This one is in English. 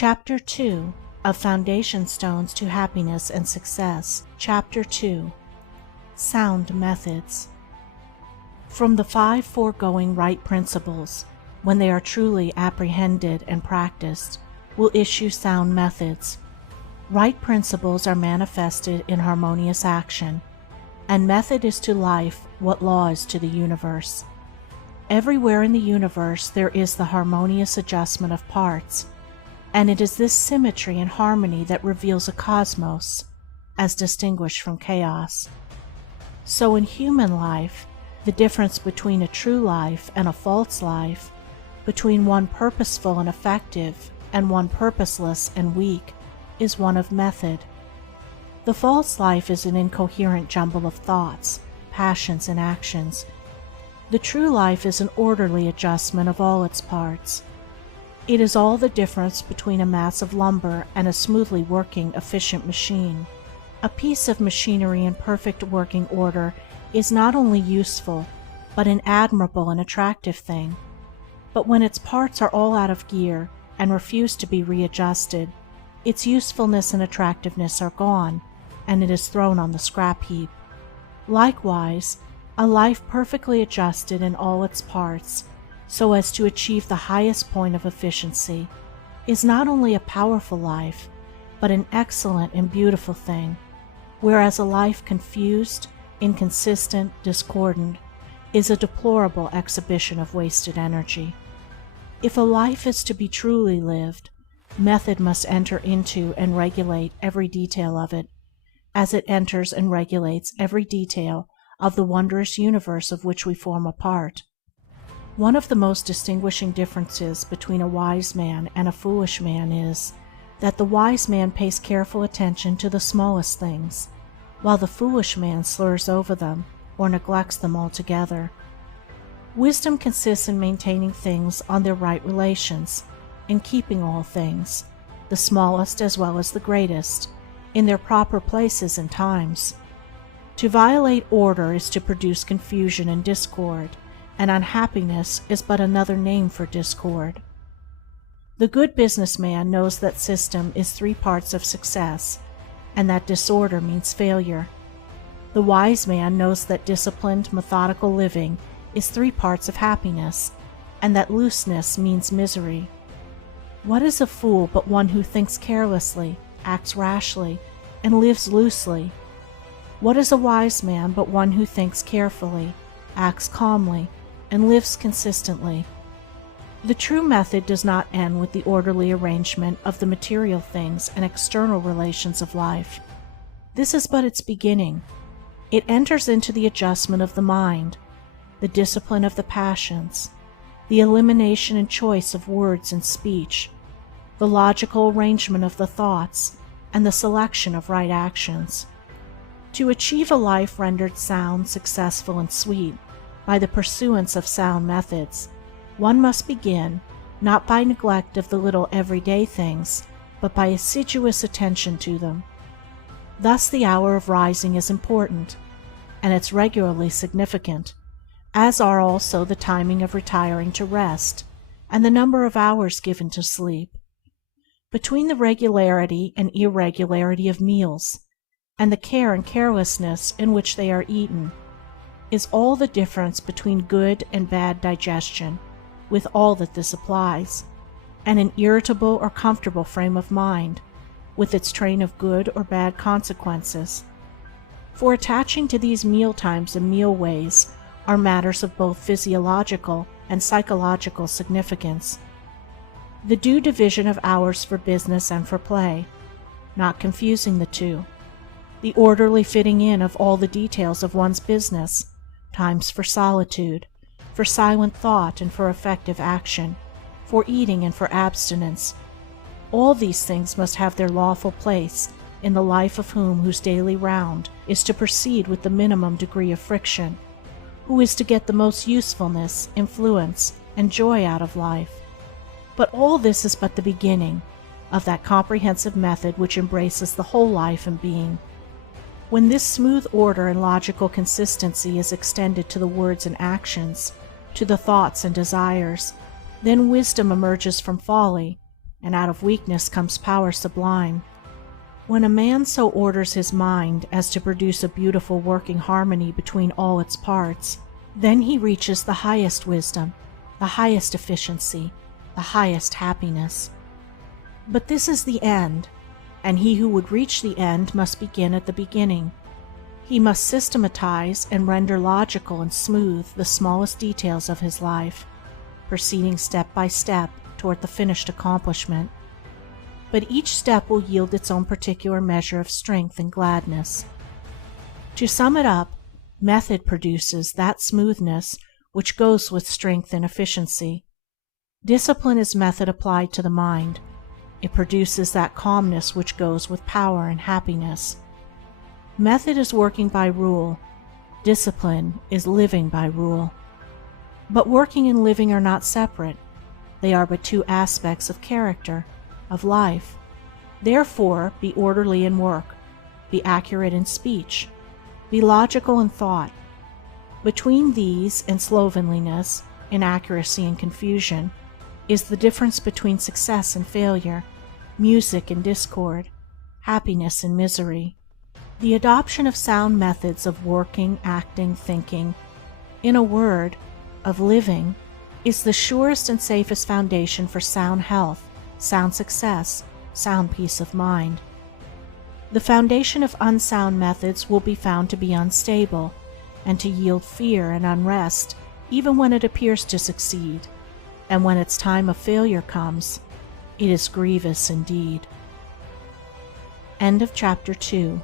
Chapter 2 of Foundation Stones to Happiness and Success. Chapter 2 Sound Methods. From the 5 foregoing right principles, when they are truly apprehended and practiced, will issue sound methods. Right principles are manifested in harmonious action, and method is to life what law is to the universe. Everywhere in the universe there is the harmonious adjustment of parts, and it is this symmetry and harmony that reveals a cosmos, as distinguished from chaos. So in human life, the difference between a true life and a false life, between one purposeful and effective and one purposeless and weak, is one of method. The false life is an incoherent jumble of thoughts, passions, and actions. The true life is an orderly adjustment of all its parts. It is all the difference between a mass of lumber and a smoothly working, efficient machine. A piece of machinery in perfect working order is not only useful, but an admirable and attractive thing. But when its parts are all out of gear and refuse to be readjusted, its usefulness and attractiveness are gone, and it is thrown on the scrap heap. Likewise, a life perfectly adjusted in all its parts, so as to achieve the highest point of efficiency, is not only a powerful life, but an excellent and beautiful thing, whereas a life confused, inconsistent, discordant, is a deplorable exhibition of wasted energy. If a life is to be truly lived, method must enter into and regulate every detail of it, as it enters and regulates every detail of the wondrous universe of which we form a part. One of the most distinguishing differences between a wise man and a foolish man is that the wise man pays careful attention to the smallest things, while the foolish man slurs over them or neglects them altogether. Wisdom consists in maintaining things on their right relations, in keeping all things, the smallest as well as the greatest, in their proper places and times. To violate order is to produce confusion and discord, and unhappiness is but another name for discord. The good businessman knows that system is 3 parts of success, and that disorder means failure. The wise man knows that disciplined, methodical living is 3 parts of happiness, and that looseness means misery. What is a fool but one who thinks carelessly, acts rashly, and lives loosely? What is a wise man but one who thinks carefully, acts calmly, and lives consistently? The true method does not end with the orderly arrangement of the material things and external relations of life. This is but its beginning. It enters into the adjustment of the mind, the discipline of the passions, the elimination and choice of words and speech, the logical arrangement of the thoughts, and the selection of right actions. To achieve a life rendered sound, successful, and sweet by the pursuance of sound methods, one must begin, not by neglect of the little everyday things, but by assiduous attention to them. Thus the hour of rising is important, and it's regularly significant, as are also the timing of retiring to rest, and the number of hours given to sleep. Between the regularity and irregularity of meals, and the care and carelessness in which they are eaten, is all the difference between good and bad digestion, with all that this applies, and an irritable or comfortable frame of mind, with its train of good or bad consequences. For attaching to these meal times and meal ways are matters of both physiological and psychological significance. The due division of hours for business and for play, not confusing the two. The orderly fitting in of all the details of one's business, times for solitude, for silent thought and for effective action, for eating and for abstinence. All these things must have their lawful place in the life of whose daily round is to proceed with the minimum degree of friction, who is to get the most usefulness, influence, and joy out of life. But all this is but the beginning of that comprehensive method which embraces the whole life and being. When this smooth order and logical consistency is extended to the words and actions, to the thoughts and desires, then wisdom emerges from folly, and out of weakness comes power sublime. When a man so orders his mind as to produce a beautiful working harmony between all its parts, then he reaches the highest wisdom, the highest efficiency, the highest happiness. But this is the end, and he who would reach the end must begin at the beginning. He must systematize and render logical and smooth the smallest details of his life, proceeding step by step toward the finished accomplishment. But each step will yield its own particular measure of strength and gladness. To sum it up, method produces that smoothness which goes with strength and efficiency. Discipline is method applied to the mind. It produces that calmness which goes with power and happiness. Method is working by rule. Discipline is living by rule. But working and living are not separate. They are but two aspects of character, of life. Therefore, be orderly in work, be accurate in speech, be logical in thought. Between these and slovenliness, inaccuracy and confusion, is the difference between success and failure, music and discord, happiness and misery. The adoption of sound methods of working, acting, thinking, in a word, of living, is the surest and safest foundation for sound health, sound success, sound peace of mind. The foundation of unsound methods will be found to be unstable, and to yield fear and unrest even when it appears to succeed, and when its time of failure comes, it is grievous indeed. End of Chapter 2.